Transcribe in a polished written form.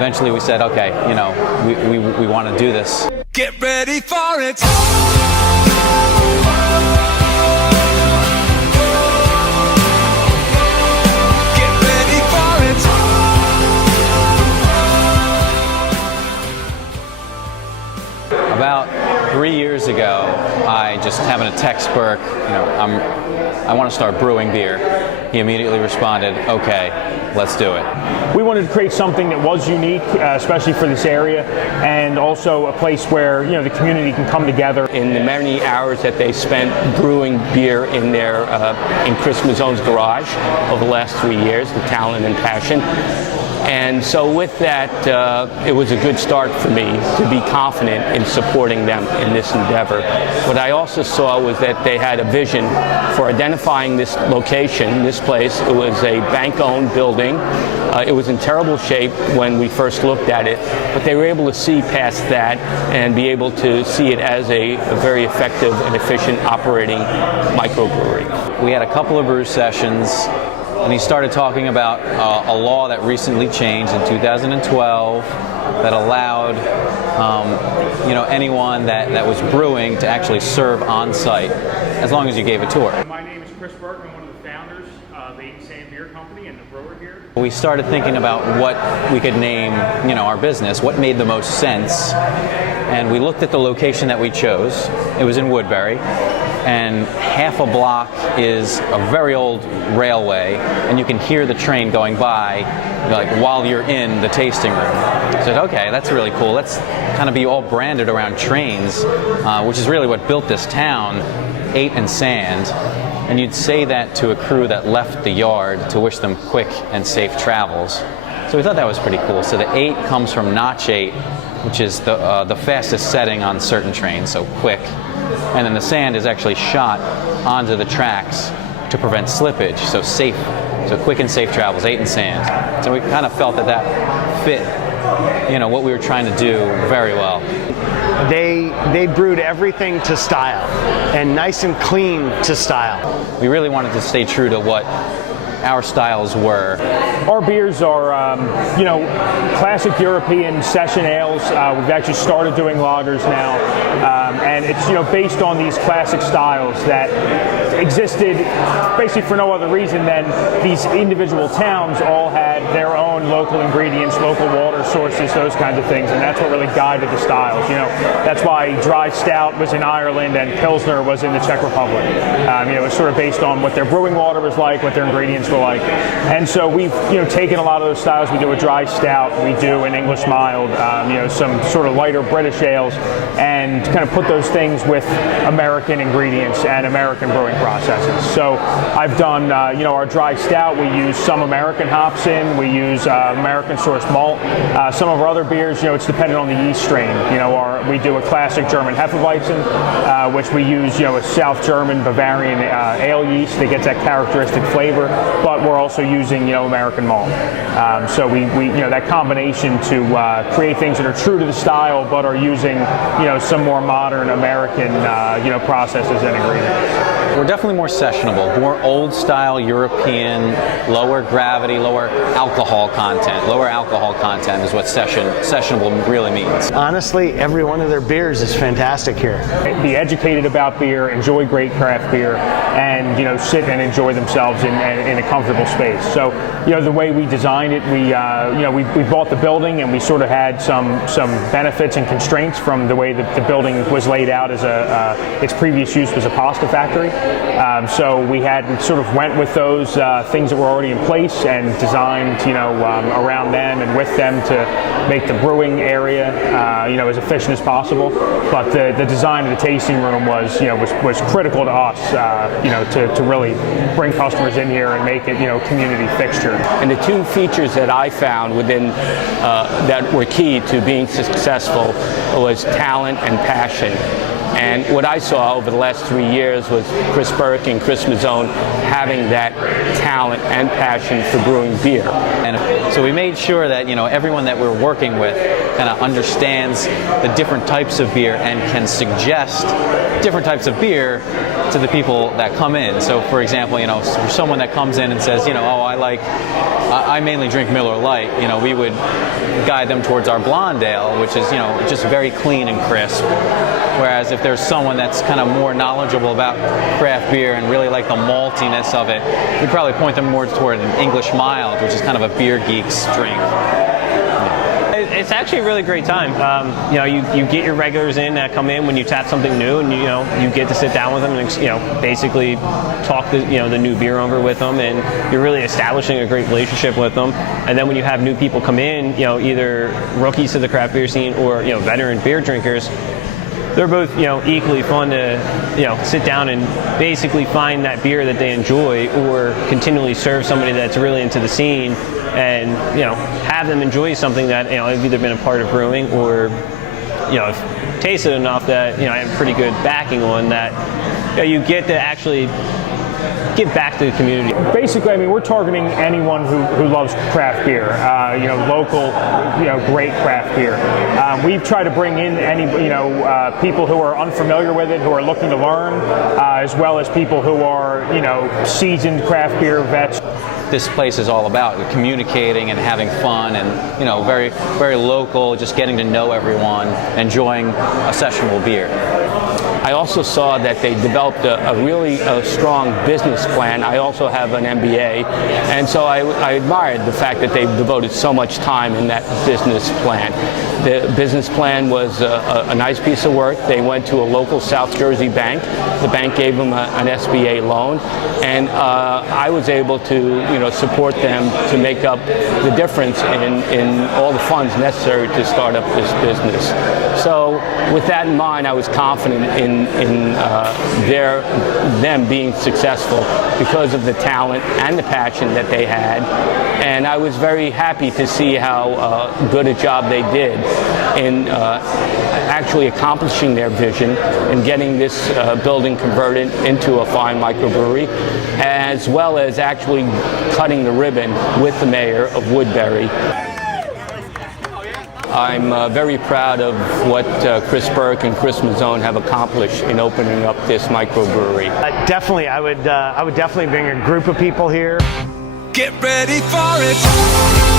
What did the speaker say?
Eventually we said, okay, you know, we want to do this. Get ready for it. About 3 years ago, I just having a text Burke, you know, I want to start brewing beer. He immediately responded, okay, let's do it. We wanted to create something that was unique, especially for this area, and also a place where, you know, the community can come together. In the many hours that they spent brewing beer in their in Chris Mazzone's garage over the last 3 years, the talent and passion. And so with that, it was a good start for me to be confident in supporting them in this endeavor. What I also saw was that they had a vision for identifying this location, this place. It was a bank-owned building. It was in terrible shape when we first looked at it, but they were able to see past that and be able to see it as a very effective and efficient operating microbrewery. We had a couple of brew sessions, and he started talking about a law that recently changed in 2012 that allowed you know, anyone that was brewing to actually serve on site as long as you gave a tour. My name is Chris Burke. I'm one of the founders of Eight&Sand beer company and the brewer here. We started thinking about what we could name, you know, our business, what made the most sense, and we looked at the location that we chose. It was in Woodbury, and half a block is a very old railway, and you can hear the train going by, like, while you're in the tasting room. I said, okay, that's really cool. Let's kind of be all branded around trains, which is really what built this town, Eight&Sand. And you'd say that to a crew that left the yard to wish them quick and safe travels. So we thought that was pretty cool. So the 8 comes from Notch 8, which is the fastest setting on certain trains, so quick. And then the sand is actually shot onto the tracks to prevent slippage, so safe, so quick and safe travels, Eight&Sand. So we kind of felt that that fit, you know, what we were trying to do very well. They brewed everything to style, and nice and clean to style. We really wanted to stay true to what our styles were. Our beers are, you know, classic European session ales. We've actually started doing lagers now, and it's, you know, based on these classic styles that existed basically for no other reason than these individual towns all had their own local ingredients, local water sources, those kinds of things, and that's what really guided the styles. You know, that's why Dry Stout was in Ireland and Pilsner was in the Czech Republic. You know, it was sort of based on what their brewing water was like, what their ingredients were like. And so we've, you know, taken a lot of those styles. We do a Dry Stout, we do an English mild, you know, some sort of lighter British ales, and kind of put those things with American ingredients and American brewing processes. So I've done, you know, our Dry Stout, we use some American hops in, we use American sourced malt. Some of our other beers, you know, it's dependent on the yeast strain. You know, we do a classic German Hefeweizen, which we use, you know, a South German Bavarian ale yeast that gets that characteristic flavor, but we're also using, you know, American malt. So we you know, that combination to create things that are true to the style, but are using, you know, some more modern American, you know, processes and ingredients. We're definitely more sessionable, more old-style European, lower gravity, lower alcohol content. Lower alcohol content is what sessionable really means. Honestly, every one of their beers is fantastic here. Be educated about beer, enjoy great craft beer, and, you know, sit and enjoy themselves in a comfortable space. So, you know, the way we designed it, we you know, we bought the building, and we sort of had some benefits and constraints from the way that the building was laid out as its previous use was a pasta factory. So we sort of went with those things that were already in place and designed, you know, around them and with them to make the brewing area, you know, as efficient as possible. But the design of the tasting room was, you know, was critical to us, you know, to really bring customers in here and make it, you know, community fixture. And the two features that I found within that were key to being successful was talent and passion. And what I saw over the last 3 years was Chris Burke and Chris Mazzone having that talent and passion for brewing beer. And so we made sure that, you know, everyone that we're working with kind of understands the different types of beer and can suggest different types of beer to the people that come in. So for example, for someone that comes in and says, oh, I mainly drink Miller Lite, we would guide them towards our blonde ale, which is, just very clean and crisp. Whereas if there's someone that's kind of more knowledgeable about craft beer and really like the maltiness of it, we'd probably point them more toward an English mild, which is kind of a beer geek's drink. It's actually a really great time. You get your regulars in that come in when you tap something new, and you get to sit down with them and basically talk the new beer over with them, and you're really establishing a great relationship with them. And then when you have new people come in, either rookies to the craft beer scene or veteran beer drinkers, they're both equally fun to sit down and basically find that beer that they enjoy, or continually serve somebody that's really into the scene, and have them enjoy something that I've either been a part of brewing or have tasted enough that I have pretty good backing on that. You get to actually give back to the community. Basically, I mean, we're targeting anyone who loves craft beer, local, great craft beer. We've tried to bring in any, people who are unfamiliar with it, who are looking to learn, as well as people who are, seasoned craft beer vets. This place is all about communicating and having fun, and very, very local, just getting to know everyone, enjoying a sessionable beer. I also saw that they developed a really strong business plan. I also have an MBA, and so I admired the fact that they devoted so much time in that business plan. The business plan was a nice piece of work. They went to a local South Jersey bank. The bank gave them an SBA loan, and I was able to support them to make up the difference in all the funds necessary to start up this business. So with that in mind, I was confident in them being successful because of the talent and the passion that they had, and I was very happy to see how good a job they did in actually accomplishing their vision and getting this building converted into a fine microbrewery, as well as actually cutting the ribbon with the mayor of Woodbury. I'm very proud of what Chris Burke and Chris Mazzone have accomplished in opening up this microbrewery. Definitely, I would definitely bring a group of people here. Get ready for it.